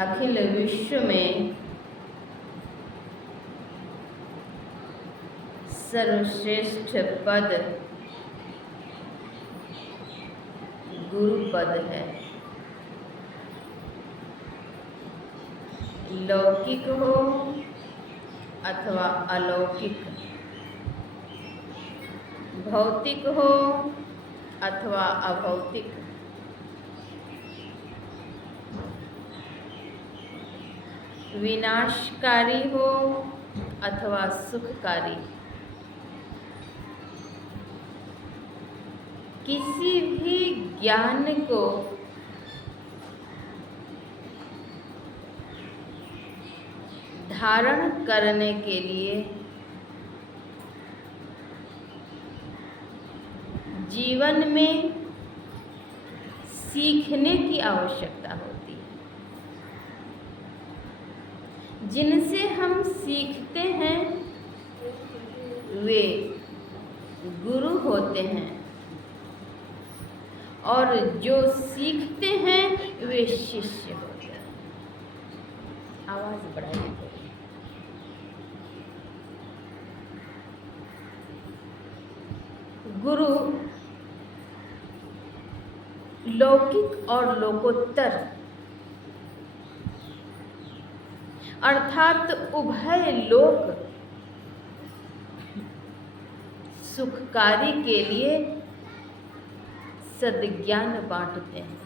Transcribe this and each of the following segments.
अखिल विश्व में सर्वश्रेष्ठ पद गुरु पद है। लौकिक हो अथवा अलौकिक, भौतिक हो अथवा अभौतिक, विनाशकारी हो अथवा सुखकारी, किसी भी ज्ञान को धारण करने के लिए जीवन में सीखने की आवश्यकता होती है। जिनसे हम सीखते हैं वे गुरु होते हैं और जो सीखते हैं वे शिष्य होते हैं। आवाज बढ़ाइए। गुरु लौकिक और लोकोत्तर अर्थात उभय लोक सुखकारी के लिए सद्ज्ञान बांटते हैं।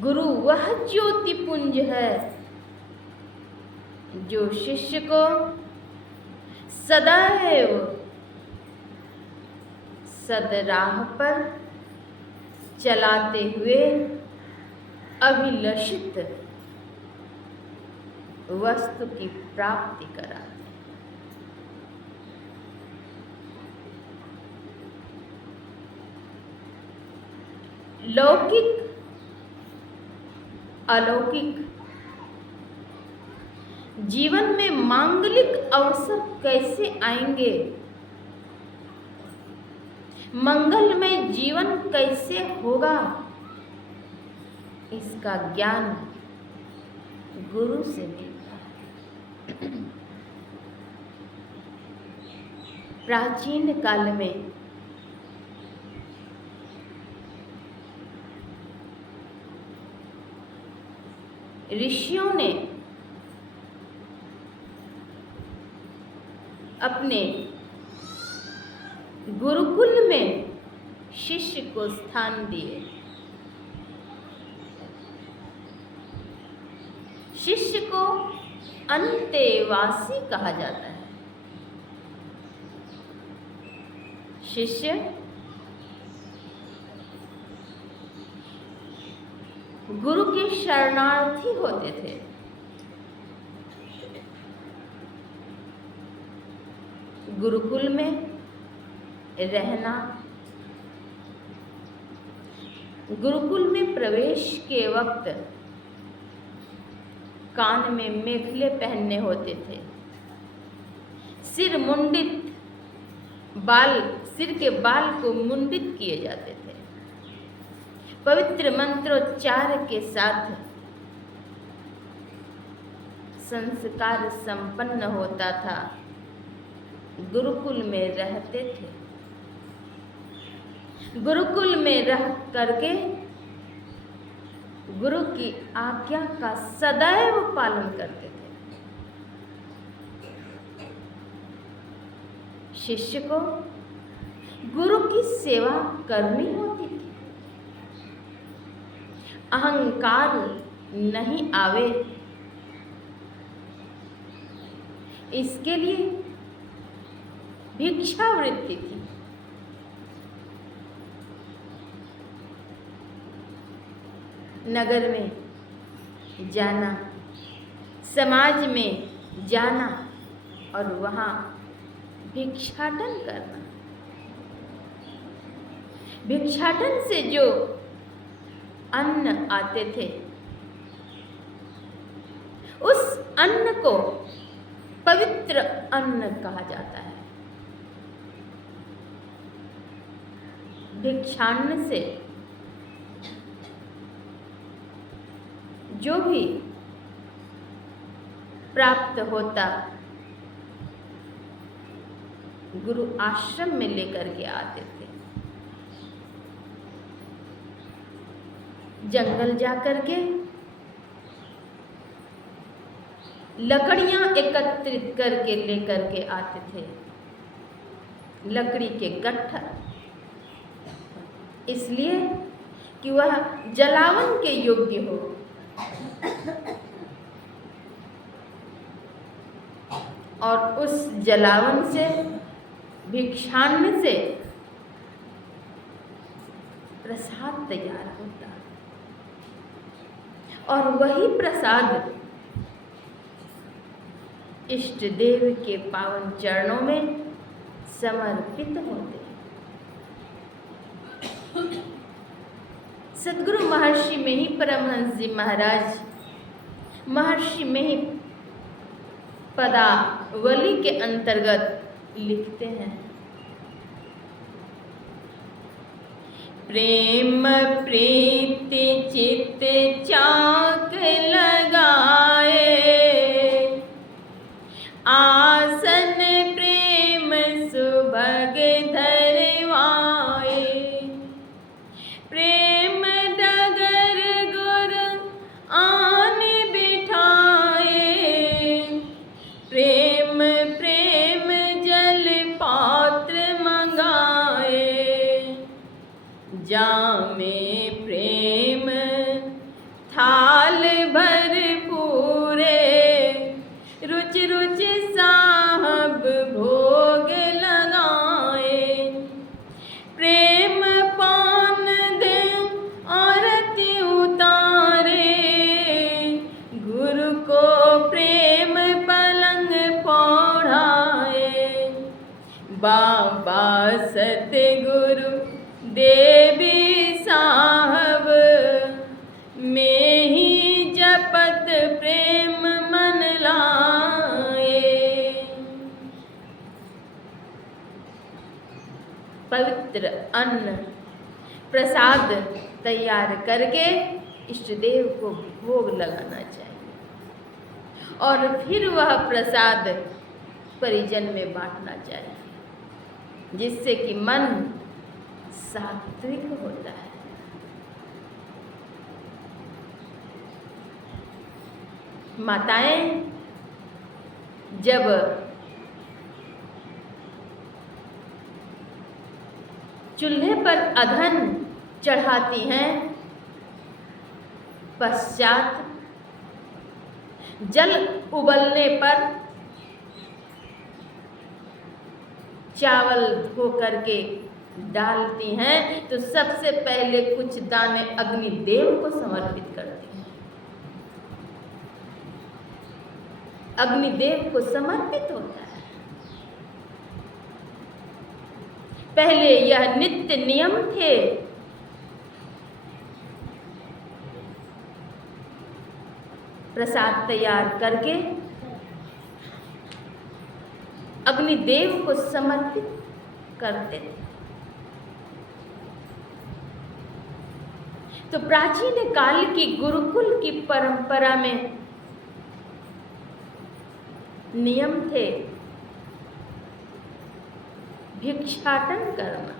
गुरु वह ज्योति पुंज है जो शिष्य को सदैव सदराह पर चलाते हुए अभिलषित वस्तु की प्राप्ति कराते हैं। लौकिक अलौकिक जीवन में मांगलिक अवसर कैसे आएंगे, मंगलमय जीवन कैसे होगा, इसका ज्ञान गुरु से मिलता है। प्राचीन काल में ऋषियों ने अपने गुरुकुल में शिष्य को स्थान दिए। शिष्य को अंतेवासी कहा जाता है। शिष्य गुरु के शरणार्थी होते थे। गुरुकुल में रहना, गुरुकुल में प्रवेश के वक्त कान में मेखले पहनने होते थे, सिर के बाल को मुंडित किए जाते थे। पवित्र मंत्रोच्चार के साथ संस्कार संपन्न होता था। गुरुकुल में रहते थे। गुरुकुल में रह करके गुरु की आज्ञा का सदैव पालन करते थे। शिष्य को गुरु की सेवा करनी होती थी। अहंकार नहीं आवे, इसके लिए भिक्षावृत्ति थी। नगर में जाना, समाज में जाना और वहाँ भिक्षाटन करना। भिक्षाटन से जो अन्न आते थे, उस अन्न को पवित्र अन्न कहा जाता है। भिक्षान्न से जो भी प्राप्त होता गुरु आश्रम में लेकर के आते थे। जंगल जाकर के लकड़ियां एकत्रित करके लेकर के आते थे, लकड़ी के गट्ठर, इसलिए कि वह जलावन के योग्य हो। और उस जलावन से, भिक्षान्न से प्रसाद तैयार होता और वही प्रसाद इष्ट देव के पावन चरणों में समर्पित होते। सद्गुरु महर्षि में ही परमहंस जी महाराज महर्षि में ही पदावली के अंतर्गत लिखते हैं, प्रेम प्रीति चित्त चाक लगाए, आसन प्रेम सुभग धरवाए, प्रेम डगर गुर आन बिठाए, प्रेम प्रेम जल पात्र मंगाए, जामे प्रेम थाल भर पूरे, रुच रुच साहब भोग लगाए, प्रेम पान दे आरती उतारे, गुरु को प्रेम पलंग पौढ़ाए, बाबा सतगुरु देवी साहब में ही जपत प्रेम मन लाए। पवित्र अन्न प्रसाद तैयार करके इष्ट देव को भोग लगाना चाहिए और फिर वह प्रसाद परिजन में बांटना चाहिए, जिससे कि मन सात्विक होता है। माताएं जब चूल्हे पर अधन चढ़ाती हैं, पश्चात जल उबलने पर चावल धो करके डालती हैं तो सबसे पहले कुछ दाने अग्निदेव को समर्पित करती हैं, अग्निदेव को समर्पित होता है। पहले यह नित्य नियम थे, प्रसाद तैयार करके अग्निदेव को समर्पित करते थे। तो प्राचीन काल की गुरुकुल की परंपरा में नियम थे भिक्षाटन करना।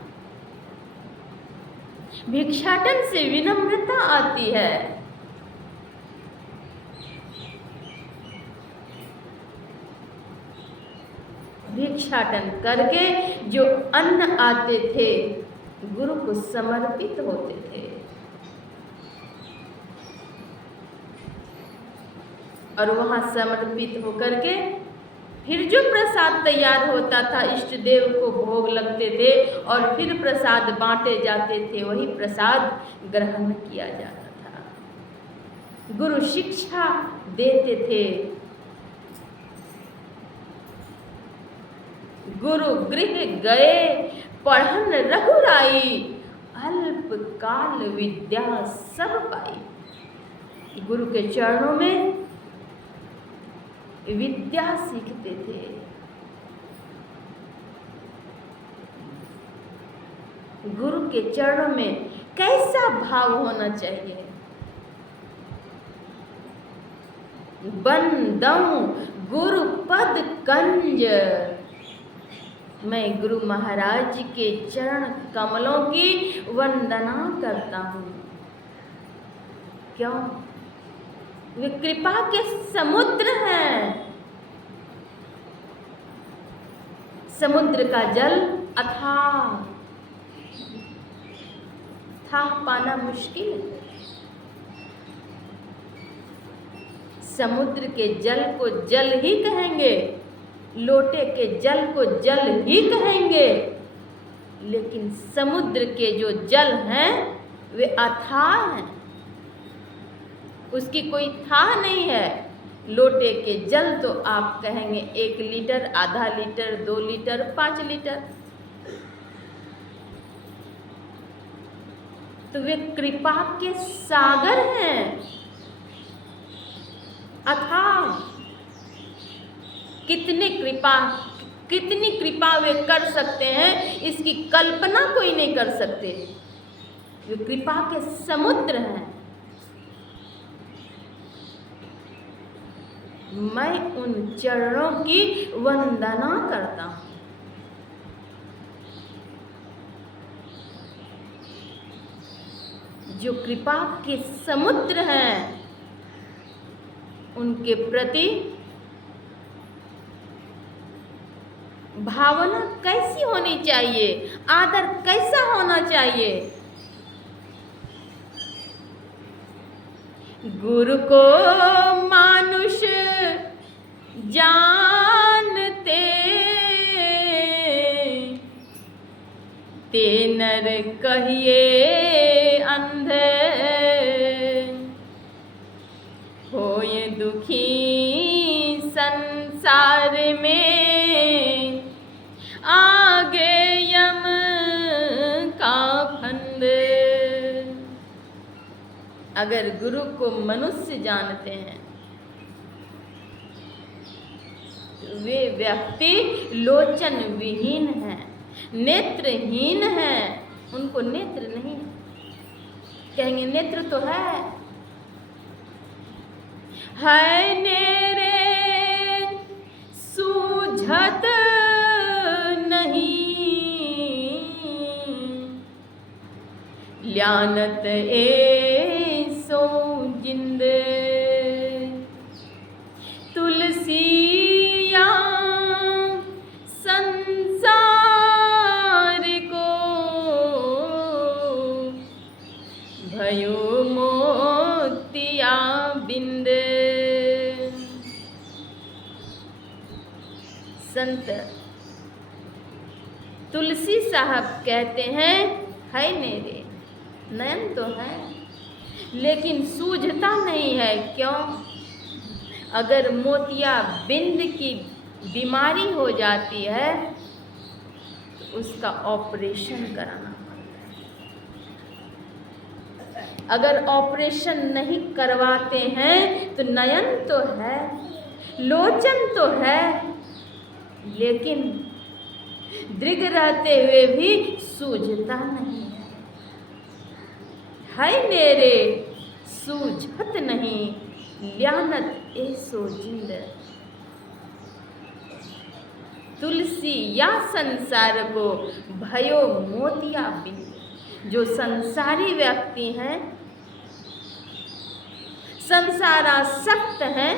भिक्षाटन से विनम्रता आती है। भिक्षाटन करके जो अन्न आते थे गुरु को समर्पित होते थे और वहां समर्पित होकर के फिर जो प्रसाद तैयार होता था इष्ट देव को भोग लगते थे और फिर प्रसाद बांटे जाते थे, वही प्रसाद ग्रहण किया जाता था। गुरु शिक्षा देते थे। गुरु गृह गए पढ़न रघुराई, अल्प काल विद्या सब पाई। गुरु के चरणों में विद्या सीखते थे। गुरु के चरणों में कैसा भाव होना चाहिए, बंदऊं गुरुपद कंज। मैं गुरु महाराज के चरण कमलों की वंदना करता हूँ। क्यों? वे कृपा के समुद्र हैं। समुद्र का जल अथाह, था पाना मुश्किल है। समुद्र के जल को जल ही कहेंगे, लोटे के जल को जल ही कहेंगे, लेकिन समुद्र के जो जल हैं वे अथाह हैं, उसकी कोई थाह नहीं है। लोटे के जल तो आप कहेंगे 1 लीटर, आधा लीटर, 2 लीटर, 5 लीटर। तो वे कृपा के सागर हैं, अथाह। कितनी कृपा वे कर सकते हैं, इसकी कल्पना कोई नहीं कर सकते। वे कृपा के समुद्र हैं। मैं उन चरणों की वंदना करता हूँ। जो कृपा के समुद्र हैं, उनके प्रति भावना कैसी होनी चाहिए, आदर कैसा होना चाहिए। गुरु को मानुष जानते, ते नर कहिए अंधे, होए दुखी संसार में, आगे यम का फंद। अगर गुरु को मनुष्य जानते हैं, वे व्यक्ति लोचन विहीन हैं, नेत्रहीन हैं। उनको नेत्र नहीं है। कहेंगे नेत्र तो है नेरे सूझत नहीं, ल्यानत सो जिंद। तुलसिया संसार को भयो मोतिया बिंद। संत तुलसी साहब कहते हैं, है मेरे नयन तो है, लेकिन सूझता नहीं है। क्यों? अगर मोतिया बिंद की बीमारी हो जाती है तो उसका ऑपरेशन कराना पड़ता है। अगर ऑपरेशन नहीं करवाते हैं तो नयन तो है, लोचन तो है, लेकिन दृग रहते हुए भी सूझता नहीं है मेरे सूझत नहीं, ल्यानत सो जिंद। तुलसी या संसार को भयो मोतिया बिंद। जो संसारी व्यक्ति हैं, संसारासक्त हैं,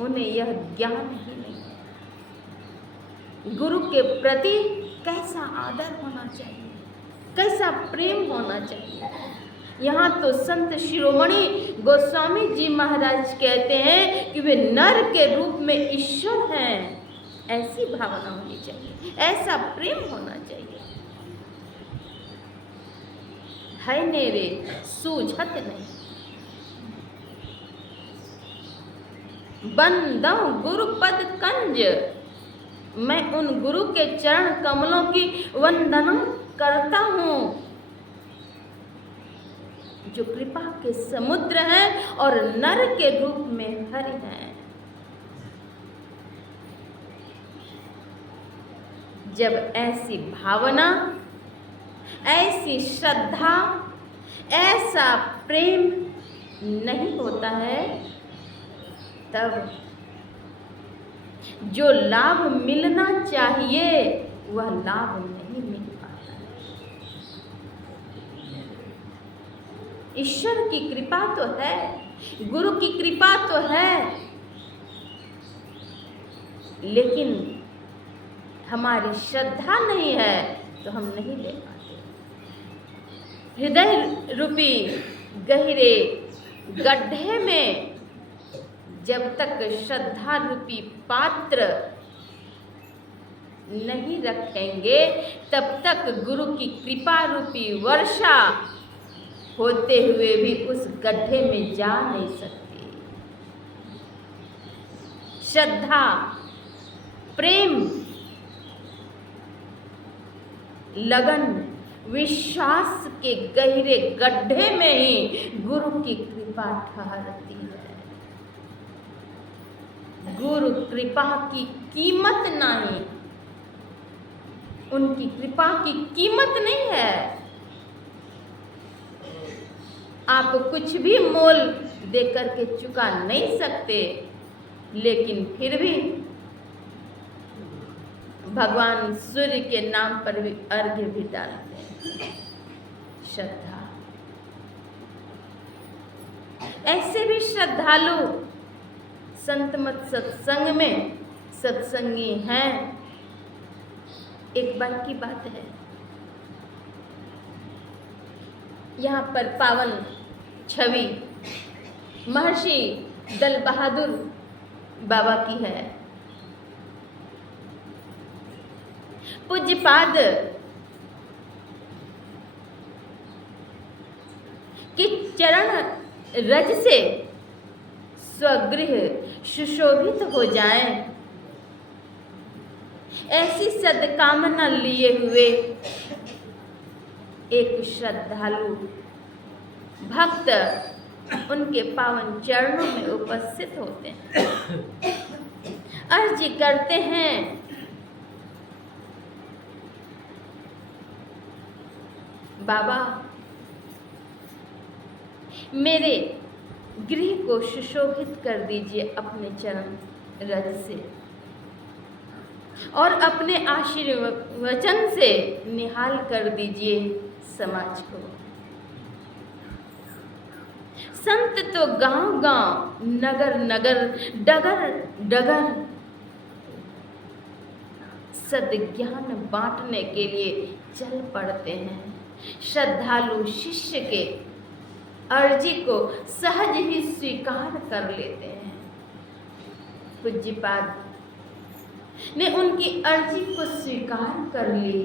उन्हें यह ज्ञान ही नहीं है गुरु के प्रति कैसा आदर होना चाहिए, कैसा प्रेम होना चाहिए। यहाँ तो संत शिरोमणि गोस्वामी जी महाराज कहते हैं कि वे नर के रूप में ईश्वर हैं। ऐसी भावना होनी चाहिए, ऐसा प्रेम होना चाहिए। है नेरे सूझत नहीं, बंदऊं गुरुपद कंज। मैं उन गुरु के चरण कमलों की वंदना करता हूँ जो कृपा के समुद्र हैं और नर के रूप में हरि हैं। जब ऐसी भावना, ऐसी श्रद्धा, ऐसा प्रेम नहीं होता है, तब जो लाभ मिलना चाहिए वह लाभ नहीं मिल पाता है। ईश्वर की कृपा तो है, गुरु की कृपा तो है, लेकिन हमारी श्रद्धा नहीं है तो हम नहीं ले पाते। हृदय रूपी गहरे गड्ढे में जब तक श्रद्धा रूपी पात्र नहीं रखेंगे तब तक गुरु की कृपा रूपी वर्षा होते हुए भी उस गड्ढे में जा नहीं सकती। श्रद्धा, प्रेम, लगन, विश्वास के गहरे गड्ढे में ही गुरु की कृपा ठहरती है। गुरु कृपा की कीमत नहीं, उनकी कृपा की कीमत नहीं है। आप कुछ भी मोल देकर के चुका नहीं सकते, लेकिन फिर भी भगवान सूर्य के नाम पर भी अर्घ्य भी डालते हैं। श्रद्धा, ऐसे भी श्रद्धालु संत मत सत्संग में सत्संगी हैं। एक बार की बात है, यहाँ पर पावन छवि महर्षि दल बहादुर बाबा की है। पूज्यपाद के चरण रज से स्वगृह सुशोभित हो जाए, ऐसी सद्कामना लिए हुए एक श्रद्धालु भक्त उनके पावन चरणों में उपस्थित होते हैं, अर्जी करते हैं, बाबा मेरे गृह को सुशोभित कर दीजिए अपने चरण रज से, और अपने आशीर्वचन से निहाल कर दीजिए समाज को। संत तो गांव गांव, नगर नगर, डगर डगर सद्ज्ञान बांटने के लिए चल पड़ते हैं। श्रद्धालु शिष्य के अर्जी को सहज ही स्वीकार कर लेते हैं। पूज्यपाद ने उनकी अर्जी को स्वीकार कर ली।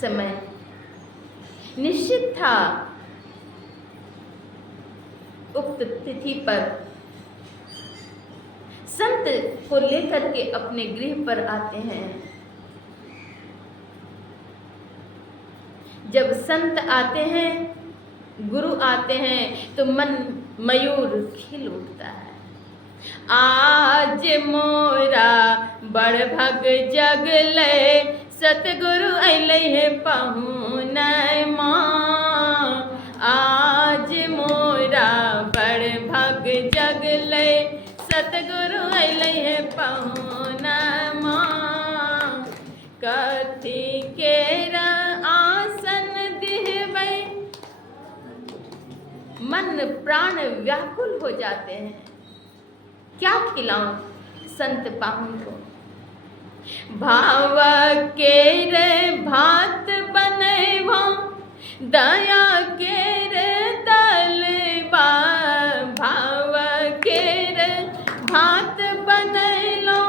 समय निश्चित था, उक्त तिथि पर संत को लेकर के अपने गृह पर आते हैं। जब संत आते हैं, गुरु आते हैं, तो मन मयूर खिल उठता है। आज मोरा बड़ भग जगले, सतगुरु अइले है पहुँनै माँ। आज मोरा बड़ भग जगले, सतगुरु अइले है पहुँनै माँ। कथी केरा आसन दिहबै, मन प्राण व्याकुल हो जाते हैं। क्या खिलाऊं संत पाहुन को? भाव के रे भात बनैबो, दया के रे दलबा। भाव के रे भात बनैलो,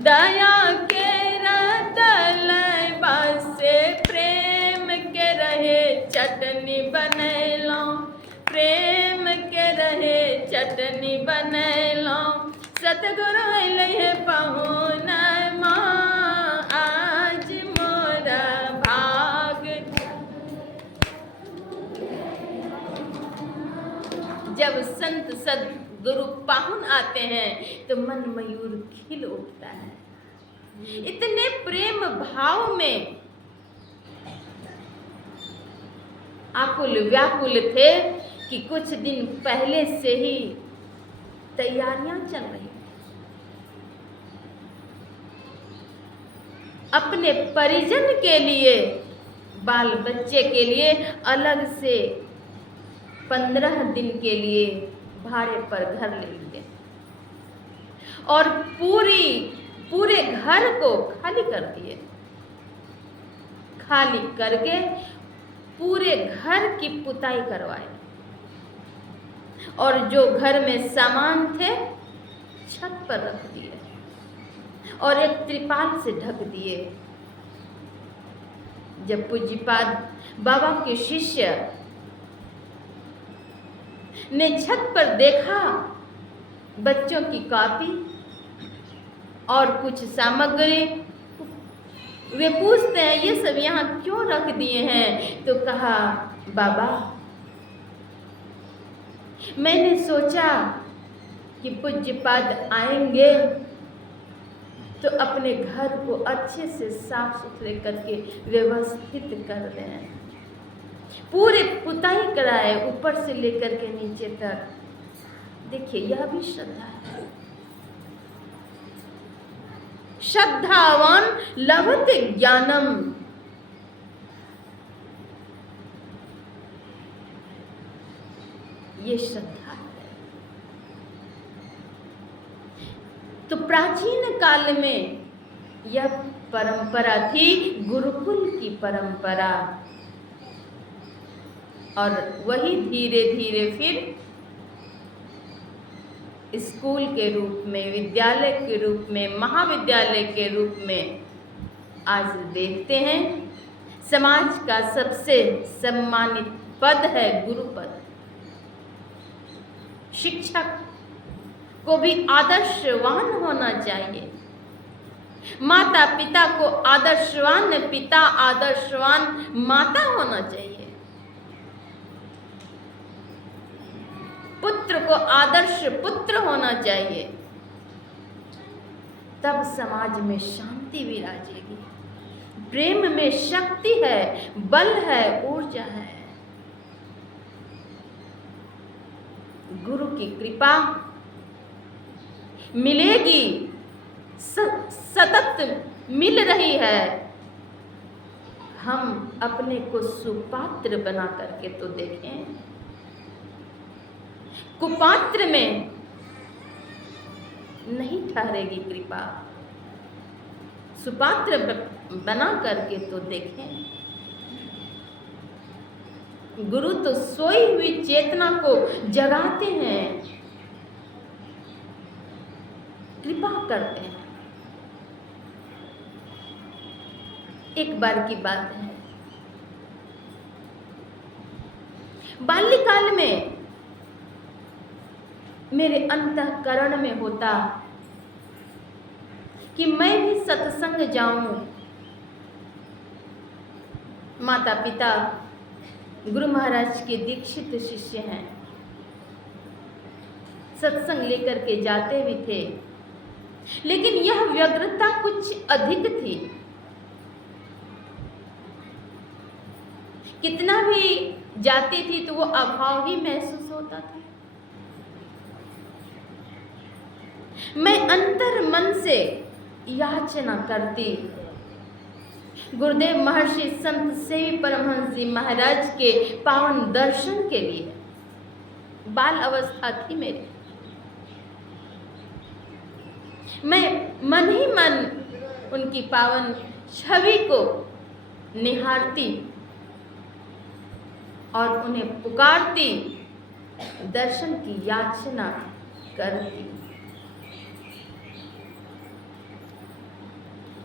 दया के रे दलबा। से प्रेम के रहे चटनी बनैलो, प्रेम के रहे चटनी बनैलो। सतगुरु अइले है पहुँनै माँ। आज मोरा भाग। जब संत सदगुरु पाहुन आते हैं तो मन मयूर खिल उठता है। इतने प्रेम भाव में आकुल व्याकुल थे कि कुछ दिन पहले से ही तैयारियां चल रही थी। अपने परिजन के लिए, बाल बच्चे के लिए अलग से 15 दिन के लिए भाड़े पर घर ले लिए और पूरे घर को खाली कर दिए। खाली करके पूरे घर की पुताई करवाई और जो घर में सामान थे छत पर रख दिए और एक त्रिपाल से ढक दिए। जब पूज्यपाद बाबा के शिष्य ने छत पर देखा बच्चों की कॉपी और कुछ सामग्री, वे पूछते हैं ये सब यहाँ क्यों रख दिए हैं? तो कहा, बाबा मैंने सोचा कि पूज्यपाद आएंगे तो अपने घर को अच्छे से साफ सुथरे करके व्यवस्थित कर दें, पूरी पुताई कराए ऊपर से लेकर के नीचे तक। देखिए यह भी श्रद्धा है। श्रद्धावान लभते ज्ञानम। ये श्रद्धा है। तो प्राचीन काल में यह परंपरा थी, गुरुकुल की परंपरा, और वही धीरे धीरे फिर स्कूल के रूप में, विद्यालय के रूप में, महाविद्यालय के रूप में आज देखते हैं। समाज का सबसे सम्मानित पद है गुरुपद। शिक्षक को भी आदर्शवान होना चाहिए। माता पिता को आदर्शवान पिता, आदर्शवान माता होना चाहिए। पुत्र को आदर्श पुत्र होना चाहिए। तब समाज में शांति विराजेगी। प्रेम में शक्ति है, बल है, ऊर्जा है। गुरु की कृपा मिलेगी, सतत मिल रही है। हम अपने को सुपात्र बना करके तो देखें। कुपात्र में नहीं ठहरेगी कृपा, सुपात्र बना करके तो देखें। गुरु तो सोई हुई चेतना को जगाते हैं, कृपा करते हैं। एक बार की बात है, बाल्यकाल में मेरे अंतःकरण में होता कि मैं भी सत्संग जाऊं। माता पिता गुरु महाराज के दीक्षित शिष्य हैं, सत्संग लेकर के जाते भी थे, लेकिन यह व्यग्रता कुछ अधिक थी। कितना भी जाती थी तो वो अभाव ही महसूस होता था। मैं अंतर मन से याचना करती गुरुदेव महर्षि संत सेवी परमहंस जी महाराज के पावन दर्शन के लिए। बाल अवस्था थी मेरी। मैं मन ही मन उनकी पावन छवि को निहारती और उन्हें पुकारती, दर्शन की याचना करती।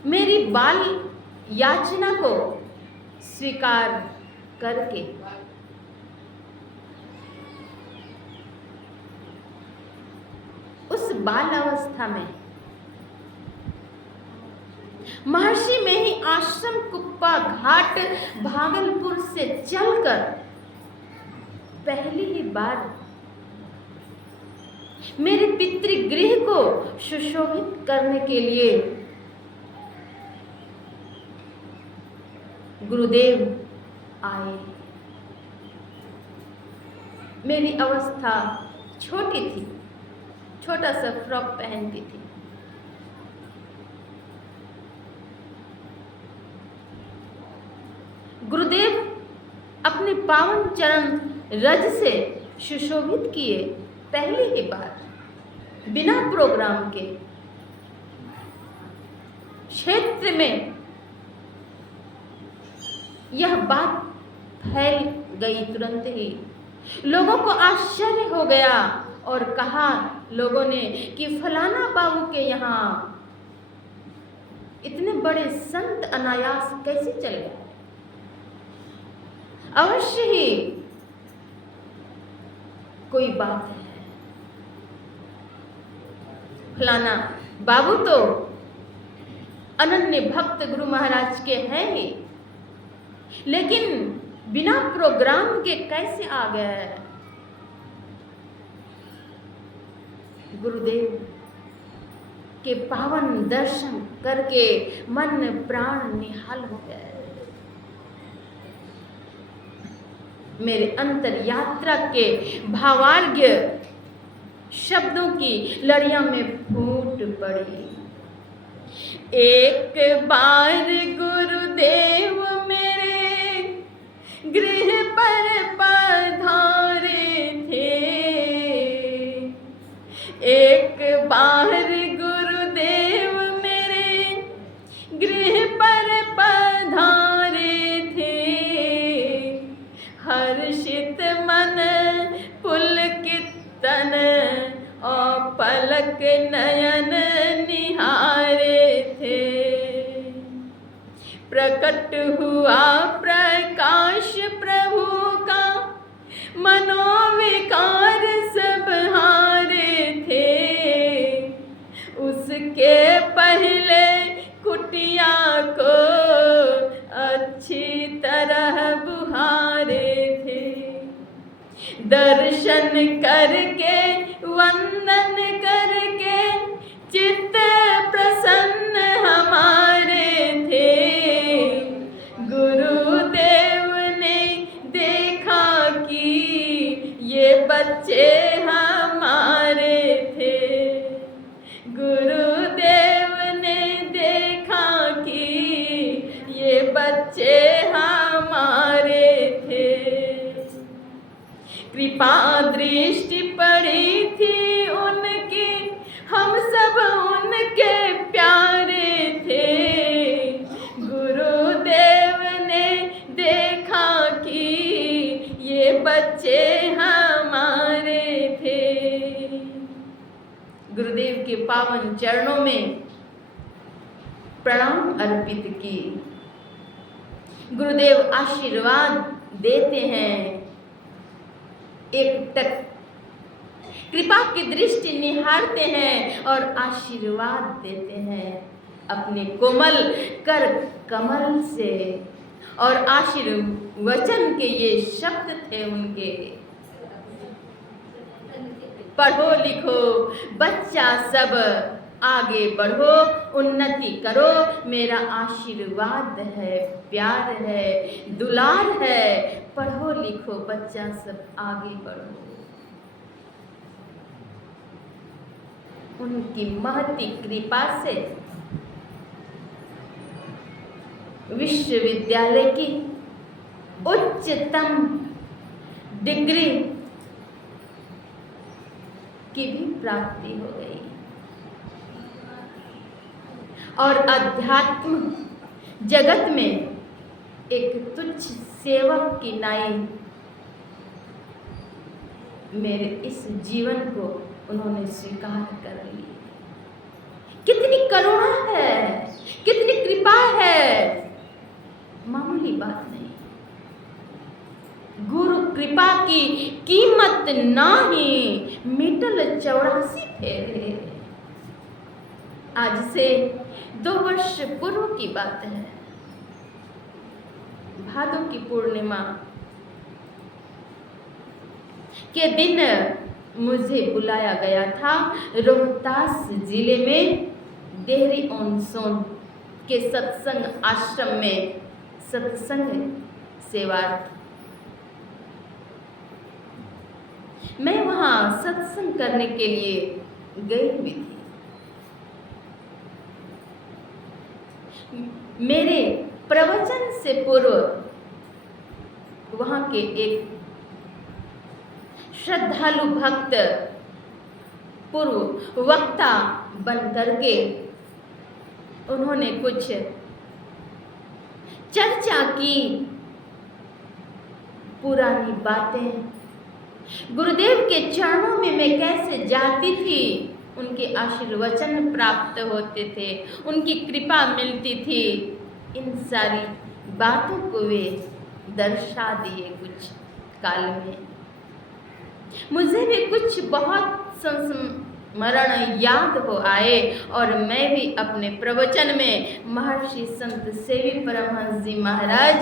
मेरी बाल याचना को स्वीकार करके उस बाल अवस्था में महर्षि में ही आश्रम कुप्पा घाट भागलपुर से चलकर पहली ही बार मेरे पितृगृह को सुशोभित करने के लिए गुरुदेव आए। मेरी अवस्था छोटी थी, छोटा सा फ्रॉक पहनती थी। गुरुदेव अपने पावन चरण रज से सुशोभित किए पहली ही बार, बिना प्रोग्राम के क्षेत्र में यह बात फैल गई। तुरंत ही लोगों को आश्चर्य हो गया और कहा लोगों ने कि फलाना बाबू के यहाँ इतने बड़े संत अनायास कैसे चल गए। अवश्य ही कोई बात है, फलाना बाबू तो अनन्य भक्त गुरु महाराज के हैं ही, लेकिन बिना प्रोग्राम के कैसे आ गए। गुरुदेव के पावन दर्शन करके मन प्राण निहाल हो गए। मेरे अंतर यात्रा के भावार्घ्य शब्दों की लड़ियां में फूट पड़ी। एक बार गुरुदेव मेरे गृह पर पधारे थे, एक बार गुरुदेव मेरे गृह पर पधारे थे। हर्षित मन पुलकित तन और पलक नयन निहारे थे। प्रकट हुआ प्रकाश प्रभु का, मनोविकार सब हारे थे। उसके पहले कुटिया को अच्छी तरह बुहारे थे। दर्शन करके वंदन करके चित्त प्रसन्न हमारे थे। गुरुदेव ने देखा कि ये बच्चे हमारे थे। गुरुदेव ने देखा कि ये बच्चे हमारे थे। कृपा दृष्टि पड़ी थी उनकी, हम सब उनके प्यारे थे। गुरुदेव ने देखा कि ये बच्चे हमारे थे। गुरुदेव के पावन चरणों में प्रणाम अर्पित की। गुरुदेव आशीर्वाद देते हैं, एकटक कृपा की दृष्टि निहारते हैं और आशीर्वाद देते हैं अपने कोमल कर कमल से। और आशीर्वचन के ये शब्द थे उनके, पढ़ो लिखो बच्चा सब, आगे बढ़ो उन्नति करो, मेरा आशीर्वाद है, प्यार है, दुलार है। पढ़ो लिखो बच्चा सब, आगे बढ़ो। उनकी महती कृपा से विश्वविद्यालय की उच्चतम डिग्री की भी प्राप्ति हो गई और अध्यात्म जगत में एक तुच्छ सेवक की नाई मेरे इस जीवन को उन्होंने स्वीकार कर ली। कितनी करुणा है, कितनी कृपा है, मामूली बात नहीं। गुरु कृपा की कीमत नाही, मीटल 84 फेरे। आज से 2 वर्ष पूर्व की बात है। भादों की पूर्णिमा के दिन मुझे बुलाया गया था रोहतास जिले में डेहरी ऑन सोन के सत्संग आश्रम में सत्संग सेवार्थ। मैं वहाँ सत्संग करने के लिए गई हुई थी। मेरे प्रवचन से पूर्व वहाँ के एक श्रद्धालु भक्त पूर्व वक्ता बन करके उन्होंने कुछ चर्चा की, पुरानी बातें, गुरुदेव के चरणों में मैं कैसे जाती थी, उनके आशीर्वचन प्राप्त होते थे, उनकी कृपा मिलती थी, इन सारी बातों को वे दर्शा दिए कुछ काल में। मुझे भी कुछ बहुत संस्मरण याद हो आए और मैं भी अपने प्रवचन में महर्षि संत सेवी परमहंस जी महाराज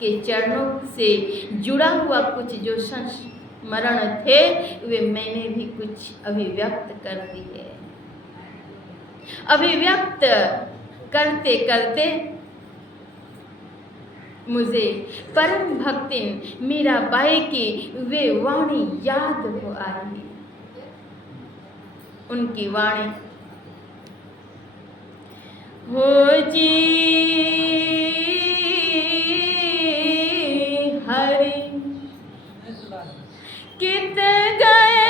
के चरणों से जुड़ा हुआ कुछ जो संस्मरण थे वे मैंने भी कुछ अभिव्यक्त कर दिए। अभिव्यक्त करते करते मुझे परम भक्तिन मीराबाई की वे वाणी याद हो आई। उनकी वाणी, हो जी हरि कित गए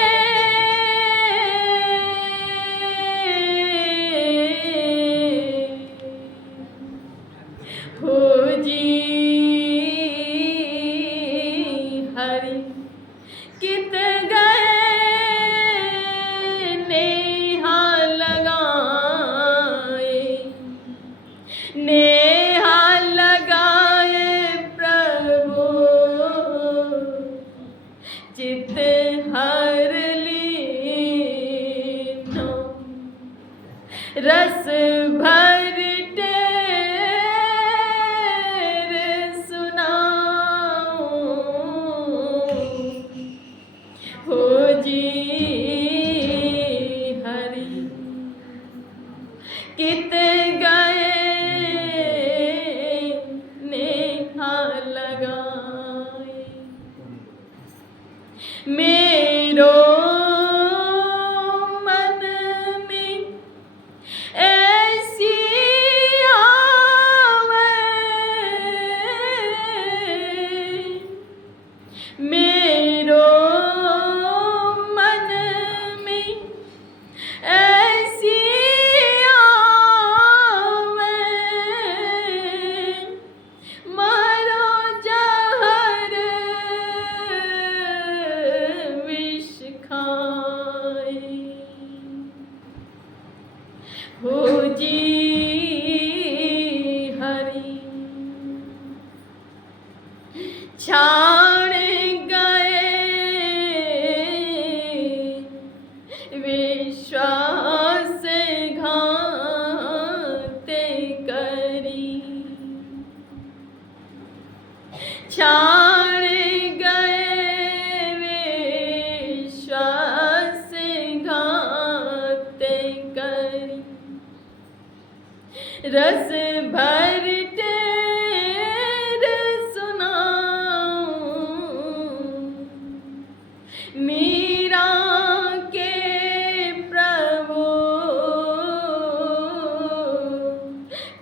हो जी हरि कित गए नेहा लगाए प्रभु चित हर लीनो रस भर कित गए नेहा लगाए मेरो मन में ऐसी आवे मेरो मन में ऐसी हो जी हरि छाड़ गए विश्वास घाते करी छाड़ गए विश्वास घाते करी रस भर तेरे सुनाऊं मीरा के प्रभु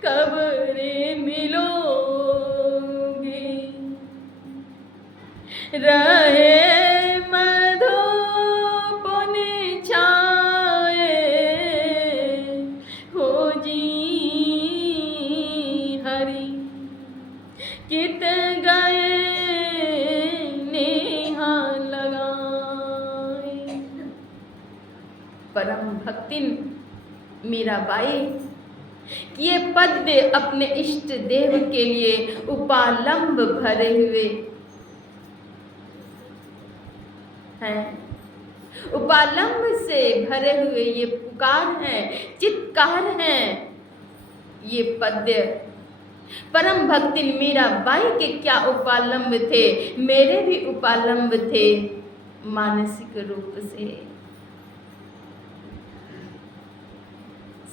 कब रे मिलोगे रहे कित गए नेहा लगाए। परम भक्तिन मीराबाई ये पद्य अपने इष्ट देव के लिए उपालंब भरे हुए हैं। उपालंब से भरे हुए ये पुकार हैं, चित्कार हैं। ये पद्य परम भक्तिन मीराबाई के क्या उपालंब थे, मेरे भी उपालंब थे मानसिक रूप से।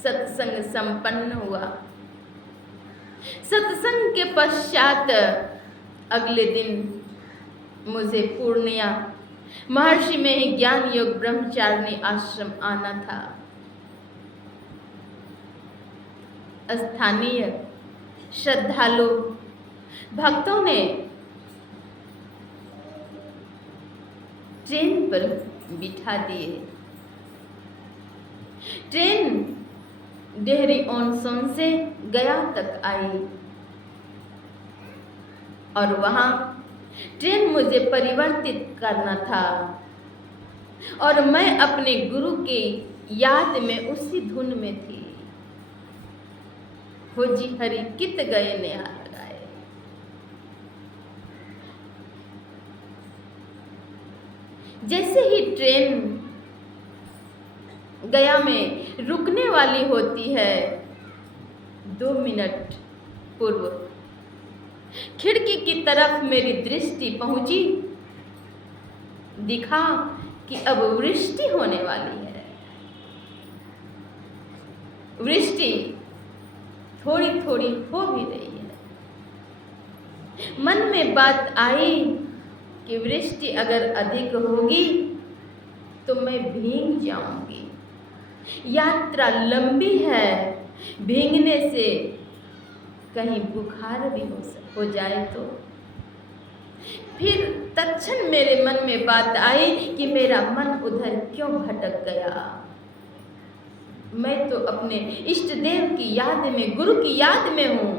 सत्संग संपन्न हुआ। सत्संग के पश्चात अगले दिन मुझे पूर्णिया महर्षि में ही ज्ञान योग ब्रह्मचारिणी आश्रम आना था। स्थानीय श्रद्धालु भक्तों ने ट्रेन पर बिठा दिए। ट्रेन डेहरी ऑन सोन से गया तक आई और वहां ट्रेन मुझे परिवर्तित करना था और मैं अपने गुरु की याद में उसी धुन में थी। हो जी हरि कित गए नेहा लगाए। जैसे ही ट्रेन गया में रुकने वाली होती है, 2 मिनट पूर्व खिड़की की तरफ मेरी दृष्टि पहुंची। दिखा कि अब वृष्टि होने वाली है। वृष्टि थोड़ी थोड़ी हो भी रही है। मन में बात आई कि वृष्टि अगर अधिक होगी तो मैं भीग जाऊंगी। यात्रा लंबी है, भीगने से कहीं बुखार भी हो जाए तो। फिर तत्क्षण मेरे मन में बात आई कि मेरा मन उधर क्यों भटक गया। मैं तो अपने इष्ट देव की याद में, गुरु की याद में हूं।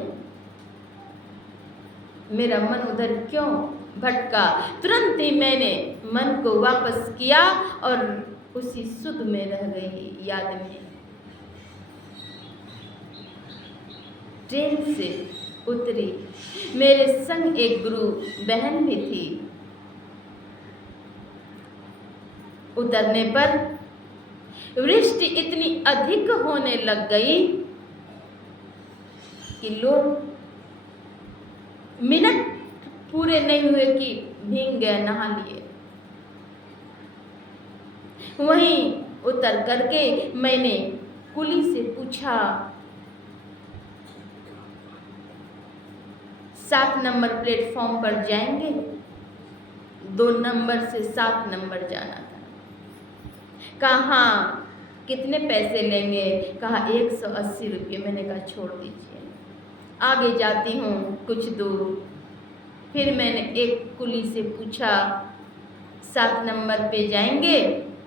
मेरा मन उधर क्यों भटका। तुरंत ही मैंने मन को वापस किया और उसी सुध में रह गई, याद में। ट्रेन से उतरी, मेरे संग एक गुरु बहन भी थी। उतरने पर वृष्टि इतनी अधिक होने लग गई कि लोग मिनट पूरे नहीं हुए कि भीग गए, नहा लिए। वहीं उतर करके मैंने कुली से पूछा, 7 नंबर प्लेटफॉर्म पर जाएंगे? 2 नंबर से 7 नंबर जाना था। कहा हाँ, कितने पैसे लेंगे? कहा 180 रुपये। मैंने कहा छोड़ दीजिए, आगे जाती हूँ कुछ दूर। फिर मैंने एक कुली से पूछा, 7 नंबर पे जाएंगे?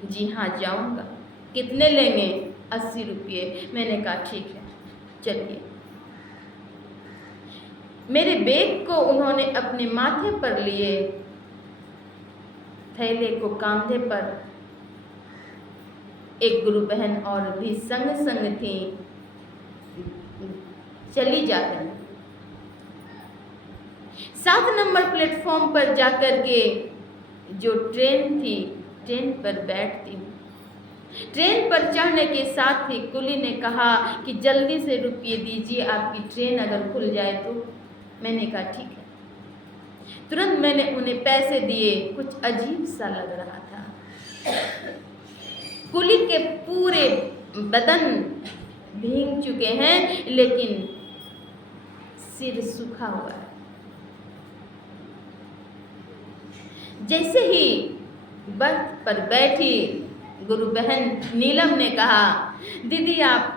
जी हाँ जाऊँगा। कितने लेंगे? 80 रुपये। मैंने कहा ठीक है चलिए। मेरे बैग को उन्होंने अपने माथे पर लिए, थैले को कंधे पर। एक गुरु बहन और भी संग संग थी, चली जाती। 7 नंबर प्लेटफॉर्म पर जाकर के जो ट्रेन थी, ट्रेन पर बैठती हूँ। ट्रेन पर चढ़ने के साथ ही कुली ने कहा कि जल्दी से रुपये दीजिए, आपकी ट्रेन अगर खुल जाए तो। मैंने कहा ठीक है। तुरंत मैंने उन्हें पैसे दिए। कुछ अजीब सा लग रहा था। कुली के पूरे बदन भीग चुके हैं, लेकिन सिर सूखा हुआ है। जैसे ही बर्थ पर बैठी गुरु बहन नीलम ने कहा, दीदी आप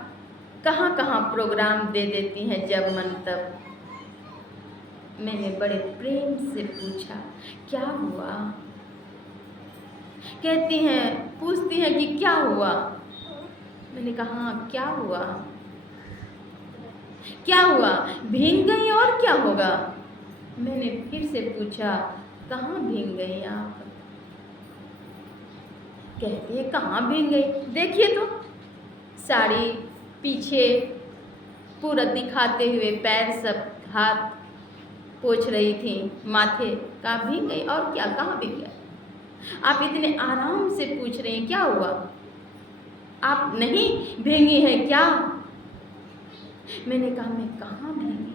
कहाँ कहाँ प्रोग्राम दे देती हैं जब मन तब? मैंने बड़े प्रेम से पूछा, क्या हुआ? कहती हैं, पूछती हैं कि क्या हुआ? मैंने कहा हाँ क्या हुआ? क्या हुआ? भीग गई और क्या होगा? मैंने फिर से पूछा, कहाँ भीग गई आप? कहती है कहाँ भीग गई? देखिए तो, साड़ी पीछे पूरा दिखाते हुए, पैर सब, हाथ पोंछ रही थी, माथे। कहाँ भीग गई और क्या, कहाँ भीग गई? आप इतने आराम से पूछ रही हैं क्या हुआ? आप नहीं भीगी हैं क्या? मैंने कहा मैं कहाँ भीगी?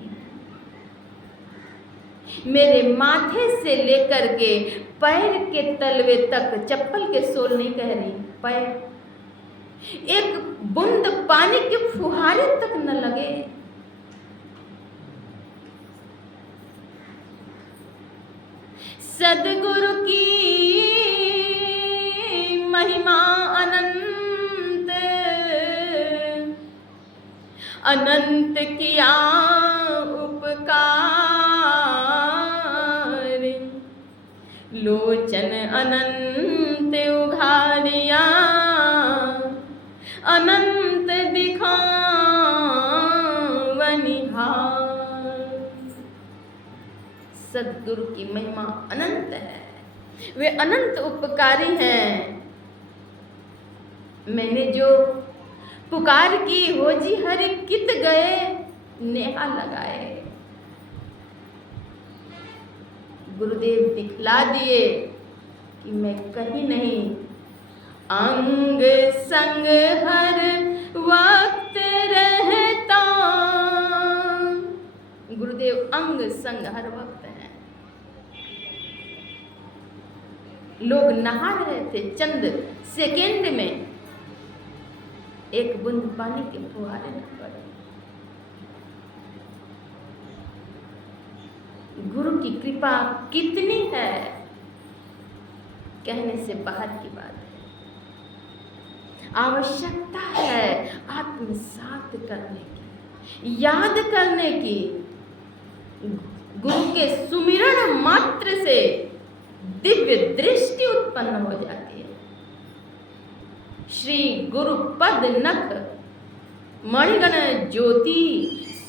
मेरे माथे से लेकर के पैर के तलवे तक, चप्पल के सोल नहीं कह रही, पैर, एक बूंद पानी के फुहारे तक न लगे। सदगुरु की महिमा अनंत, अनंत किया उपकार, लोचन अनंत उघारिया, अनंत दिखावनिहार। सदगुरु की महिमा अनंत है, वे अनंत उपकारी हैं। मैंने जो पुकार की हो जी हरि कित गए नेहा लगाए। गुरुदेव दिखला दिए कि मैं कहीं नहीं, अंग संग हर वक्त रहता। गुरुदेव अंग संग हर वक्त हैं। लोग नहा रहे थे, चंद सेकेंड में एक बूंद पानी के फुहारे न पड़े। गुरु की कृपा कितनी है, कहने से बाहर की बात है। आवश्यकता है आत्मसात करने की, याद करने की। गुरु के सुमिरन मात्र से दिव्य दृष्टि उत्पन्न हो जाती है। श्री गुरु पद नख मणिगण ज्योति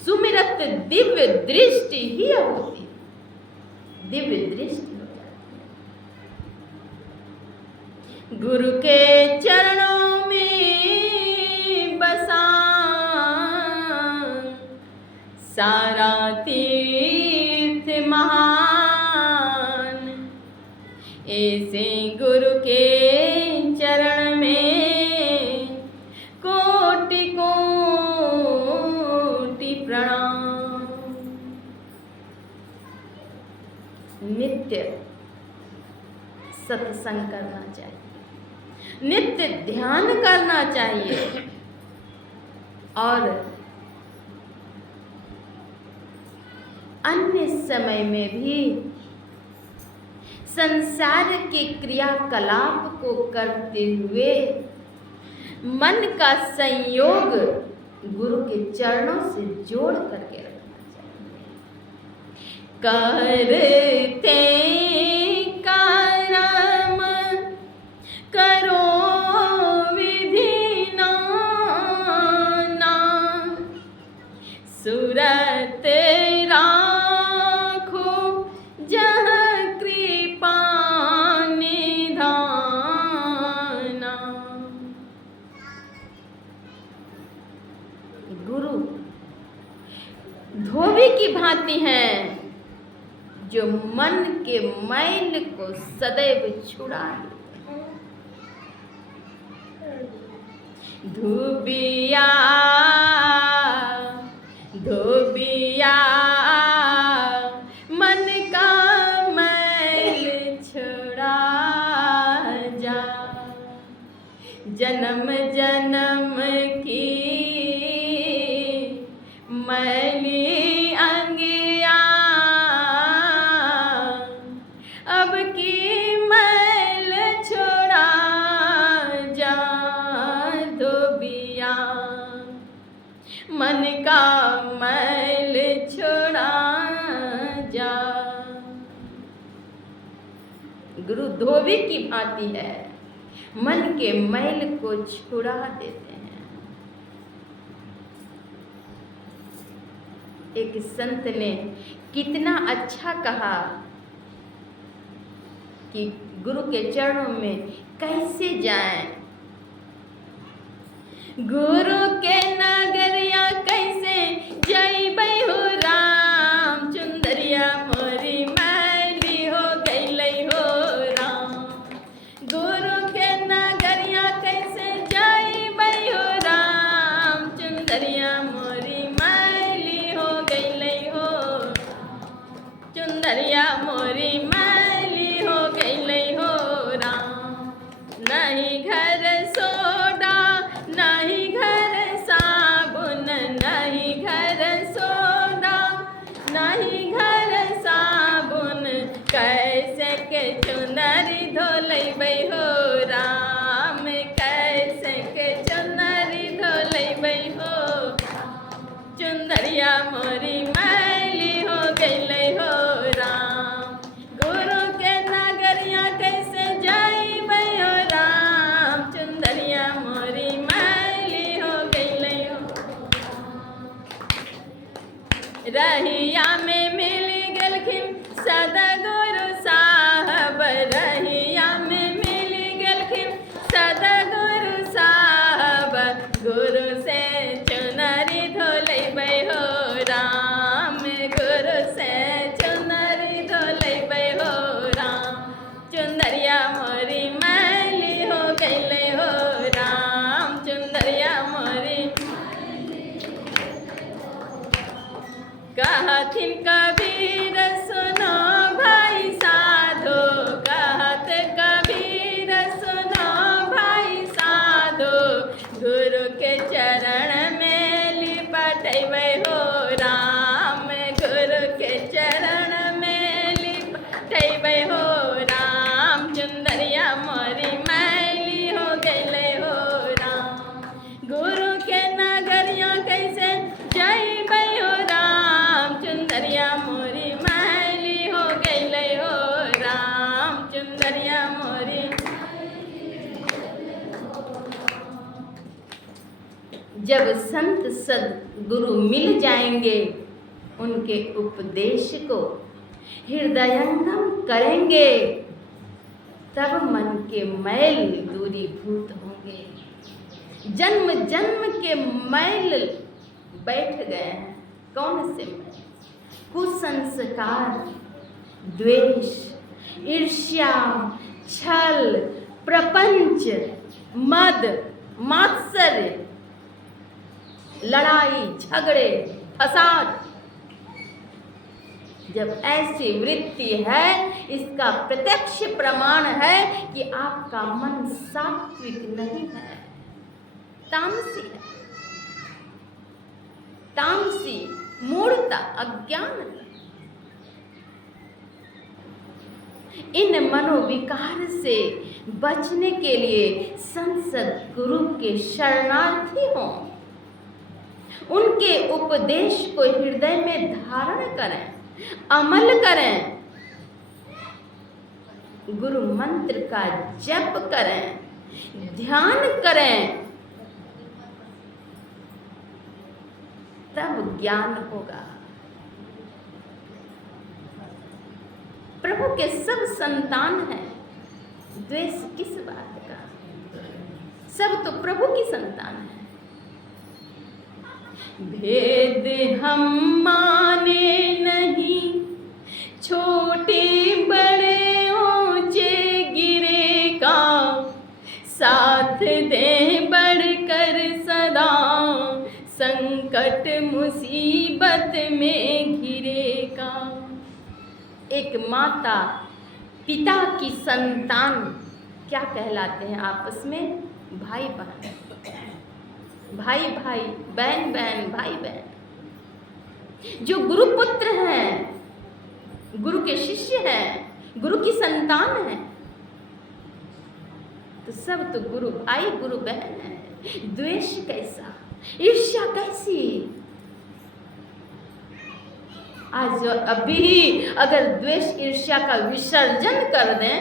सुमिरत दिव्य दृष्टि ही होती, दिव्य दृष्टि हो जाती है। गुरु के चरणों में बसा सारा तीर्थ महान, ऐसे गुरु के चरण में कोटि कोटि प्रणाम। नित्य सत्संग करना चाहिए, नित्य ध्यान करना चाहिए, और अन्य समय में भी संसार के क्रियाकलाप को करते हुए मन का संयोग गुरु के चरणों से जोड़ करके रखना चाहिए। करते कर्म करो विधि नाना, सुरत राखो जहाँ कृपा निधाना। गुरु धोबी की भांति हैं, जो मन के मैल को सदैव छुड़ा देते हैं। धोबिया धोबिया मन का मैल छुड़ा जा, जन्म जन्म की मैली अंगिया, अब की मैल छोड़ा जा। धोबिया मन का मैल छोड़ा जा। गुरु धोबी की भांति है, मन के मैल को छुड़ा देते हैं। एक संत ने कितना अच्छा कहा कि गुरु के चरणों में कैसे जाएं। गुरु के नगरिया कैसे जइबै हो राम, चुंदरिया मोरी मैली हो गइलै हो राम। गुरु के नगरिया कैसे जइबै हो राम, चुंदरिया मोरी मैली हो गइलै हो, चुंदरिया मोरी मैली हो गइलै हो राम। नहीं घर सोडा नहीं घर साबुन, नहीं घर सोडा नहीं घर साबुन, कैसे जब संत सद्गुरु मिल जाएंगे, उनके उपदेश को हृदयंगम करेंगे, तब मन के मैल दूरीभूत होंगे। जन्म जन्म के मैल बैठ गए हैं। कौन से मैल? कुसंस्कार, द्वेष, ईर्ष्या, छल, प्रपंच, मद, मात्सर्य, लड़ाई झगड़े, फसाद। जब ऐसी वृत्ति है, इसका प्रत्यक्ष प्रमाण है कि आपका मन सात्विक नहीं है, तामसी है। तामसी, मूढ़ता, अज्ञानता। इन मनोविकार से बचने के लिए संत गुरु के शरणार्थी हों, उनके उपदेश को हृदय में धारण करें, अमल करें, गुरु मंत्र का जप करें, ध्यान करें, तब ज्ञान होगा। प्रभु के सब संतान हैं, द्वेष किस बात का? सब तो प्रभु की संतान है। भेद हम माने नहीं, छोटे बड़े ऊंचे गिरे का, साथ दे बढ़कर सदा, संकट मुसीबत में घिरे का। एक माता पिता की संतान क्या कहलाते हैं आपस में? भाई बहन, भाई भाई, बहन बहन, भाई बहन। जो गुरु पुत्र हैं, गुरु के शिष्य हैं, गुरु की संतान हैं, तो सब तो गुरु भाई गुरु बहन है। द्वेष कैसा, ईर्ष्या कैसी? आज अभी अगर द्वेष ईर्ष्या का विसर्जन कर दें,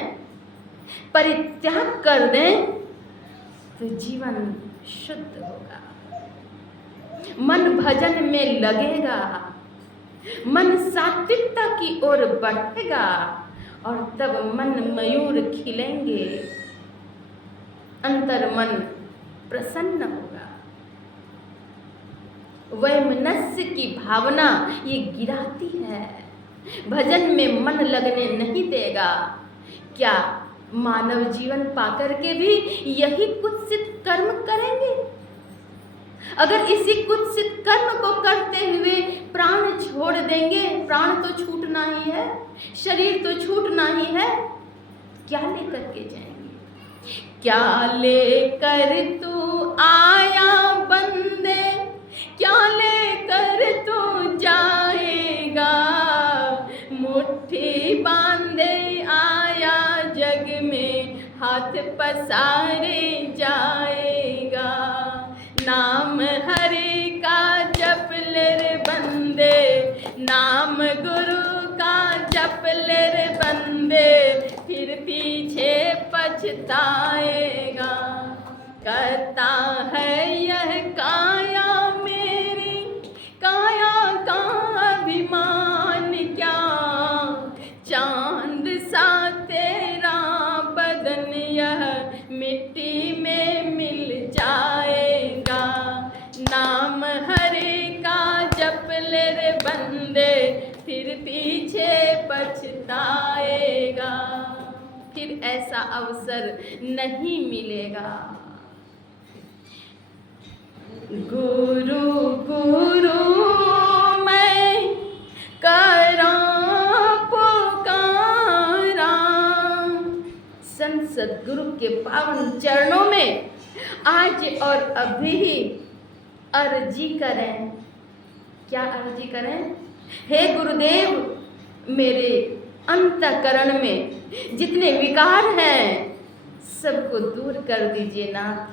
परित्याग कर दें, तो जीवन शुद्ध होगा, मन भजन में लगेगा, मन सात्विकता की ओर बढ़ेगा, और तब मन मयूर खिलेंगे, अंतर मन प्रसन्न होगा। वैमनस्य की भावना ये गिराती है, भजन में मन लगने नहीं देगा। क्या मानव जीवन पाकर के भी यही कुत्सित कर्म करेंगे? अगर इसी कुत्सित कर्म को करते हुए प्राण छोड़ देंगे, प्राण तो छूटना ही है, शरीर तो छूटना ही है, क्या लेकर के जाएंगे? क्या लेकर तू आया बंदे, क्या लेकर तू जाएगा, मुट्ठी बांधे आया जग में, हाथ पसारे जाएगा। नाम हरि का जप ले रे बंदे, नाम गुरु का जप ले रे बंदे, फिर पीछे पछताएगा। करता है यह काया मेरी, काया का अभिमान क्या, चांद सा तेरा बदन यह मिट्टी में मिल जाएगा। नाम हरि का जप ले रे बंदे, फिर पीछे पछताएगा, फिर ऐसा अवसर नहीं मिलेगा। गुरु गुरु मैं करा पुकारा, संत सद्गुरु के पावन चरणों में आज और अभी ही अर्जी करें। क्या अर्जी करें? हे गुरुदेव, मेरे अंतःकरण में जितने विकार हैं सबको दूर कर दीजिए नाथ।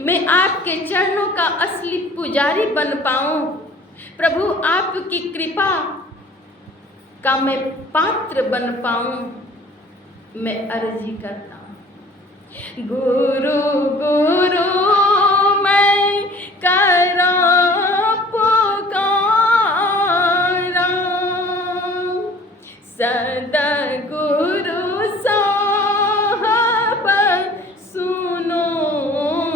मैं आपके चरणों का असली पुजारी बन पाऊं। प्रभु आपकी कृपा का मैं पात्र बन पाऊं, मैं अर्जी करता हूं। गुरु गुरु मैं सद्गुरु साहब सुनो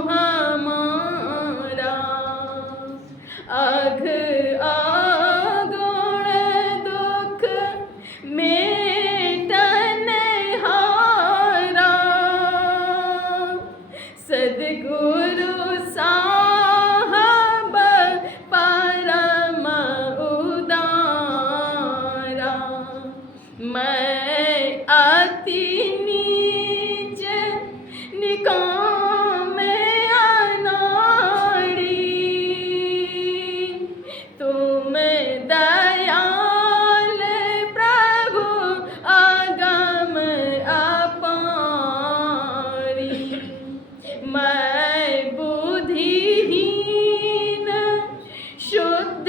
हमारा, अघ अगुण दुख मेटनहारा, सद्गुरु साहब परम उदारा। मैं अति नीच निकाम अनाड़ी, तुम दयाल प्रभु अगम अपारी। मैं बुद्धिहीन शुद्ध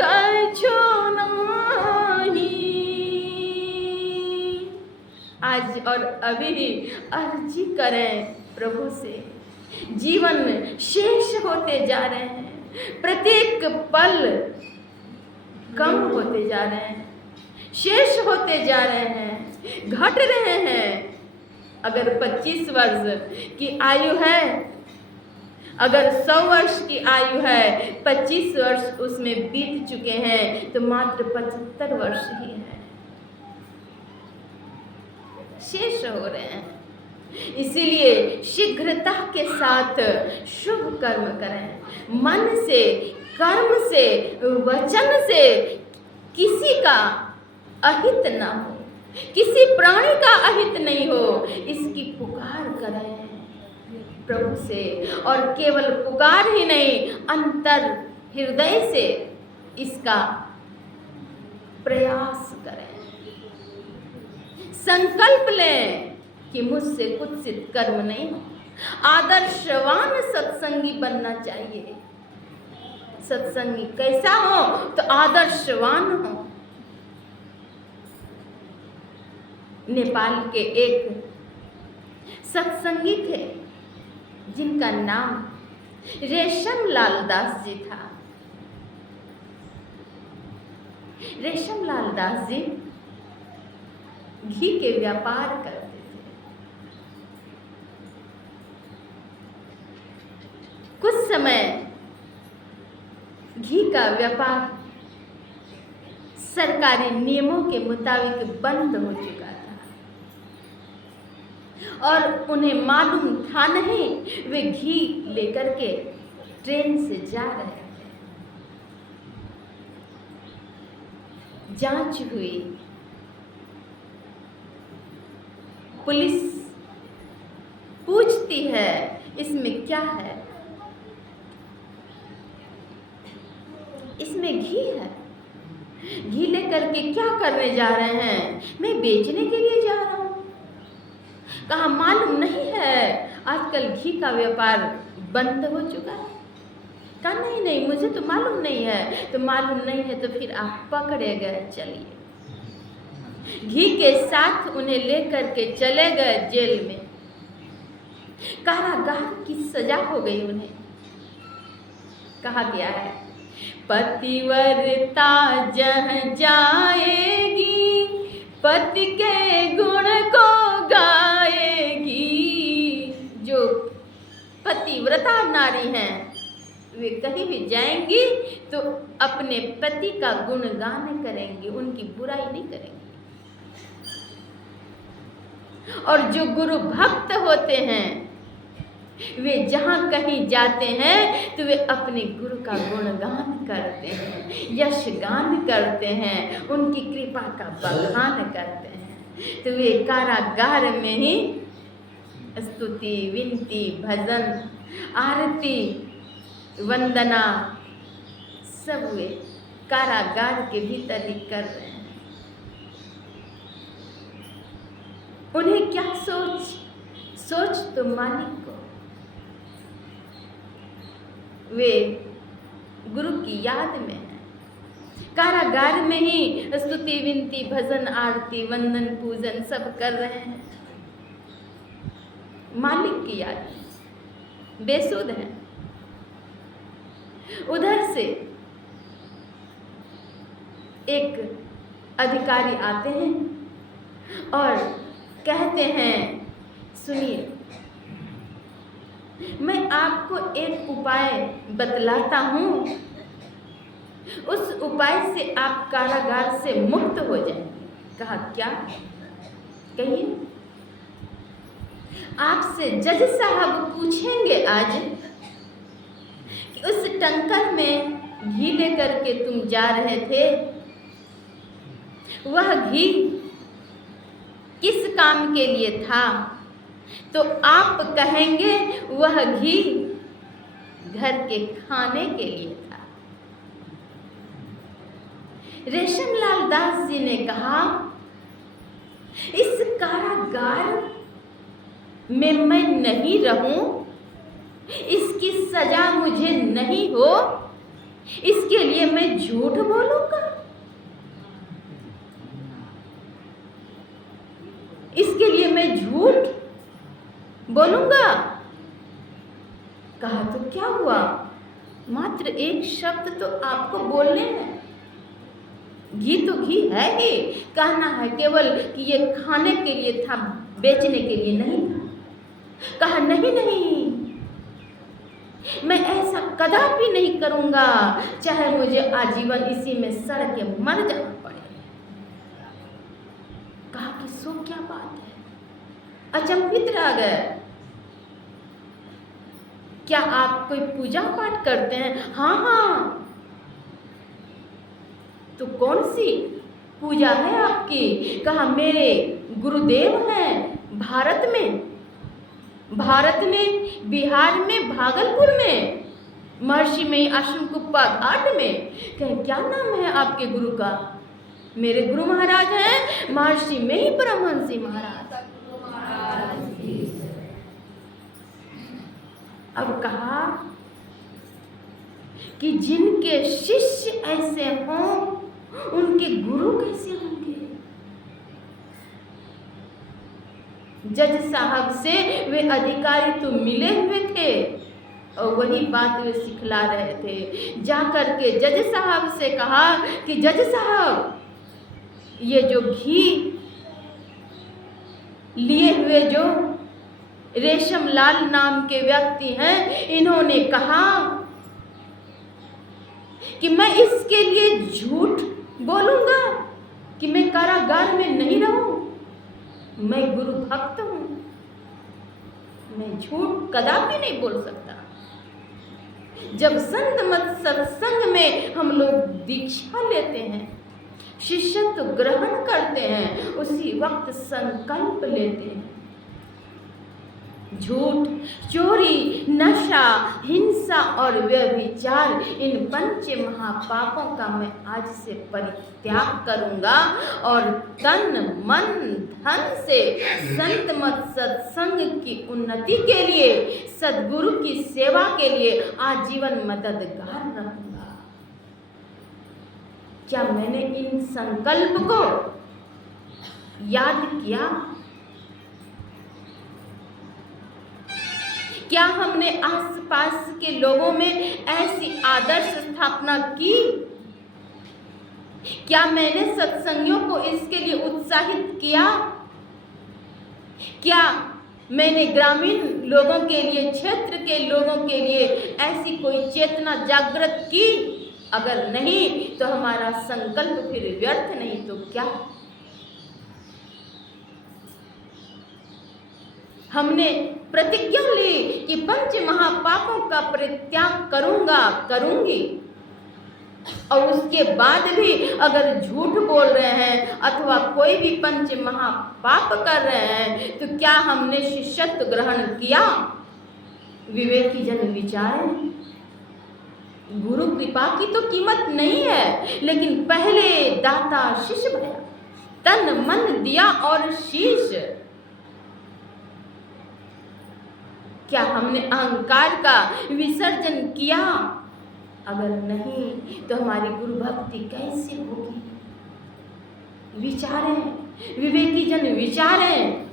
कछु नहीं, आज और अभी ही अर्जी करें प्रभु से। जीवन शेष होते जा रहे हैं, प्रत्येक पल कम होते जा रहे हैं, शेष होते जा रहे हैं, घट रहे हैं। अगर 25 वर्ष की आयु है, अगर 100 वर्ष की आयु है, 25 वर्ष उसमें बीत चुके हैं, तो मात्र 75 वर्ष ही है, शेष हो रहे हैं। इसीलिए शीघ्रता के साथ शुभ कर्म करें, मन से, कर्म से, वचन से किसी का अहित ना हो, किसी प्राणी का अहित नहीं हो, इसकी पुकार करें प्रभु से। और केवल पुकार ही नहीं, अंतर हृदय से इसका प्रयास करें। संकल्प लें कि मुझसे कुत्सित कर्म नहीं हो। आदर्शवान सत्संगी बनना चाहिए। सत्संगी कैसा हो? तो आदर्शवान हो। नेपाल के एक सत्संगी थे जिनका नाम रेशम लाल दास जी था। रेशम लाल दास जी घी के व्यापार करते थे। कुछ समय घी का व्यापार सरकारी नियमों के मुताबिक बंद हो चुका था और उन्हें मालूम था नहीं, वे घी लेकर के ट्रेन से जा रहे थे। जांच हुई, पुलिस पूछती है इसमें क्या है? इसमें घी है। घी लेकर के क्या करने जा रहे हैं? मैं बेचने के लिए जा रहा हूँ। कहा मालूम नहीं है, आजकल घी का व्यापार बंद हो चुका है। कहा नहीं नहीं, मुझे तो मालूम नहीं है। तो मालूम नहीं है तो फिर आप पकड़े गए, चलिए। घी के साथ उन्हें लेकर के चले गए जेल में। कारागार की सजा हो गई उन्हें। कहा गया है पतिव्रता जहाँ जाएगी, पति के गुण को गाएगी। जो पतिव्रता नारी हैं वे कहीं भी जाएंगी तो अपने पति का गुणगान करेंगी, उनकी बुराई नहीं करेंगी। और जो गुरु भक्त होते हैं वे जहाँ कहीं जाते हैं तो वे अपने गुरु का गुणगान करते हैं, यश गान करते हैं, उनकी कृपा का बखान करते हैं। तो वे कारागार में ही स्तुति, विनती, भजन, आरती, वंदना सब वे कारागार के भीतर ही कर रहे हैं। उन्हें क्या सोच तो मालिक को। वे गुरु की याद में हैं, कारागार में ही स्तुति, विनती, भजन, आरती, वंदन, पूजन सब कर रहे हैं। मालिक की याद में बेसुध हैं। उधर से एक अधिकारी आते हैं और कहते हैं, सुनिए, मैं आपको एक उपाय बतलाता हूँ, उस उपाय से आप कारागार से मुक्त हो जाएंगे। कहा, क्या? कहिए। आपसे जज साहब पूछेंगे आज कि उस टंकर में घी लेकर के तुम जा रहे थे, वह घी किस काम के लिए था? तो आप कहेंगे वह घी घर के खाने के लिए था। रेशमलाल दास जी ने कहा, इस कारागार में मैं नहीं रहूं, इसकी सजा मुझे नहीं हो, इसके लिए मैं झूठ बोलूंगा, इसके लिए मैं झूठ बोलूंगा। कहा, तो क्या हुआ? मात्र एक शब्द तो आपको बोलने हैं, घी तो घी है ही, कहना है केवल कि ये खाने के लिए था, बेचने के लिए नहीं था। कहा, नहीं नहीं, मैं ऐसा कदापि नहीं करूंगा, चाहे मुझे आजीवन इसी में सड़ के मर जाना पड़े। कहा कि सो क्या बात है? अचंभित रह गए। क्या आप कोई पूजा पाठ करते हैं? हाँ हाँ। तो कौन सी पूजा है आपकी? कहा, मेरे गुरुदेव हैं भारत में, बिहार में, भागलपुर में, महर्षि में आश्रम कुप्पा घाट में। कहें, क्या नाम है आपके गुरु का? मेरे गुरु महाराज हैं महर्षि में ही परमहंस जी महाराज। अब कहा कि जिनके शिष्य ऐसे हों, उनके गुरु कैसे होंगे? जज साहब से वे अधिकारी तो मिले हुए थे और वही बात वे सिखला रहे थे। जाकर के जज साहब से कहा कि जज साहब, ये जो घी लिए हुए जो रेशमलाल नाम के व्यक्ति हैं, इन्होंने कहा कि मैं इसके लिए झूठ बोलूंगा कि मैं कारागार में नहीं रहूं, मैं गुरु भक्त हूं, मैं झूठ कदापि नहीं बोल सकता। जब संत मत सत्संग में हम लोग दीक्षा लेते हैं, शिष्यत्व ग्रहण करते हैं, उसी वक्त संकल्प लेते हैं, झूठ, चोरी, नशा, हिंसा और व्यभिचार, इन पंच महापापों का मैं आज से परित्याग करूंगा और तन मन धन से संत मत सत्संग की उन्नति के लिए, सद्गुरु की सेवा के लिए आजीवन मददगार रहूंगा। क्या मैंने इन संकल्प को याद किया? क्या हमने आसपास के लोगों में ऐसी आदर्श स्थापना की? क्या मैंने सत्संगियों को इसके लिए उत्साहित किया? क्या मैंने ग्रामीण लोगों के लिए, क्षेत्र के लोगों के लिए ऐसी कोई चेतना जागृत की? अगर नहीं तो हमारा संकल्प फिर व्यर्थ, नहीं तो क्या? हमने प्रतिज्ञा ली कि पंच महापापों का परित्याग करूंगा, करूंगी, और उसके बाद भी अगर झूठ बोल रहे हैं अथवा कोई भी पंच महापाप कर रहे हैं, तो क्या हमने शिष्यत्व ग्रहण किया? विवेकी जन विचारें। गुरु कृपा की तो कीमत नहीं है, लेकिन पहले दाता शिष्य भया, तन मन दिया और शीश। क्या हमने अहंकार का विसर्जन किया? अगर नहीं तो हमारी गुरु भक्ति कैसे होगी? विचारें, विवेकी जन विचारें।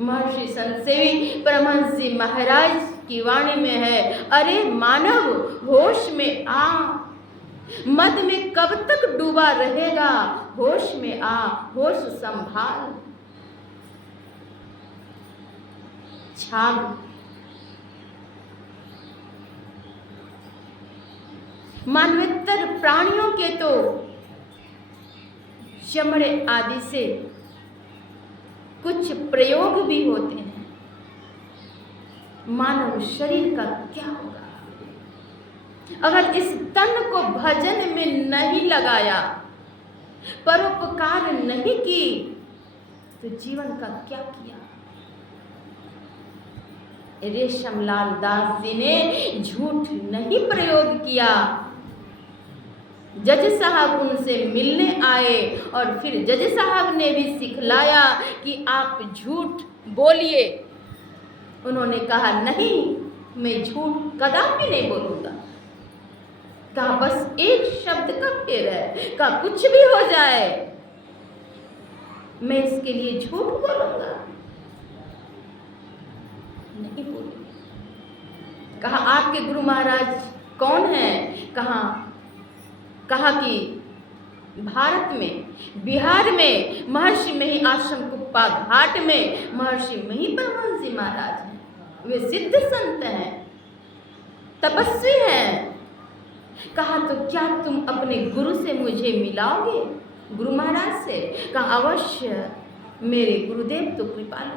महर्षि संतसेवी परमहंस जी महाराज की वाणी में है, अरे मानव होश में आ, मद में कब तक डूबा रहेगा, होश में आ, होश संभाल। छाग मानवेतर प्राणियों के तो चमड़े आदि से कुछ प्रयोग भी होते हैं, मानव शरीर का क्या होगा अगर इस तन को भजन में नहीं लगाया, परोपकार नहीं की, तो जीवन का क्या किया। रेशमलाल दास जी ने झूठ नहीं प्रयोग किया। जज साहब उनसे मिलने आए और फिर जज साहब ने भी सिखलाया कि आप झूठ बोलिए। उन्होंने कहा नहीं, मैं झूठ कदापि नहीं बोलूंगा। कहा बस एक शब्द का फेर है, कहा कुछ भी हो जाए मैं इसके लिए झूठ बोलूंगा नहीं बोलूंगा। कहा आपके गुरु महाराज कौन हैं? कहा कि भारत में, बिहार में महर्षि मही आश्रम कुप्पा घाट में महर्षि मही परमहंस जी महाराज हैं। वे सिद्ध संत हैं, तपस्वी हैं। कहा तो क्या तुम अपने गुरु से मुझे मिलाओगे, गुरु महाराज से? कहा अवश्य, मेरे गुरुदेव तो कृपालु,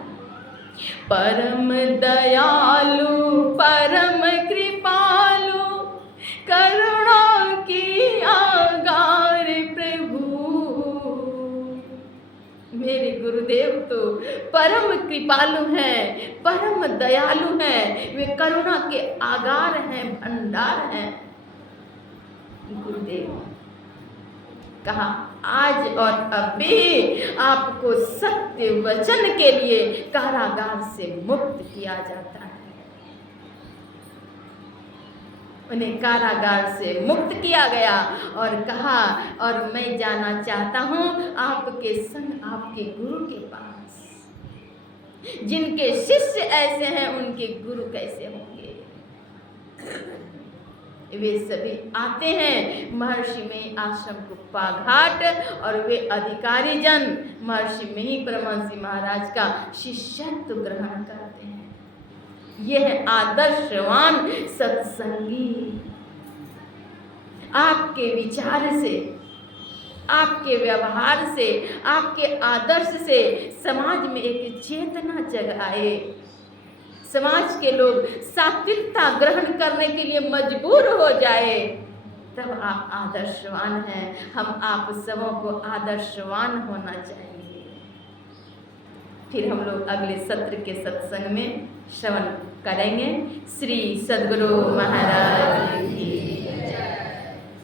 परम दयालु परम कृपालु, करुणा की आगार प्रभु। मेरे गुरुदेव तो परम कृपालु हैं, परम दयालु हैं, वे करुणा के आगार हैं, भंडार हैं गुरुदेव। कहा आज और अभी आपको सत्य वचन के लिए कारागार से मुक्त किया जाता है। उन्हें कारागार से मुक्त किया गया और कहा और मैं जाना चाहता हूँ आपके संग आपके गुरु के पास। जिनके शिष्य ऐसे हैं उनके गुरु कैसे होंगे। वे सभी आते हैं महर्षि मही आश्रम कुप्पा घाट और वे अधिकारी जन महर्षि मही परमहंस महाराज का शिष्यत्व ग्रहण करते हैं। यह आदर्शवान सत्संगी आपके विचार से, आपके व्यवहार से, आपके आदर्श से समाज में एक चेतना जगाए, समाज के लोग सात्विकता ग्रहण करने के लिए मजबूर हो जाए, तब आप आदर्शवान हैं। हम आप सबों को आदर्शवान होना चाहिए। फिर हम लोग अगले सत्र के सत्संग में श्रवण करेंगे। श्री सद्गुरु महाराज।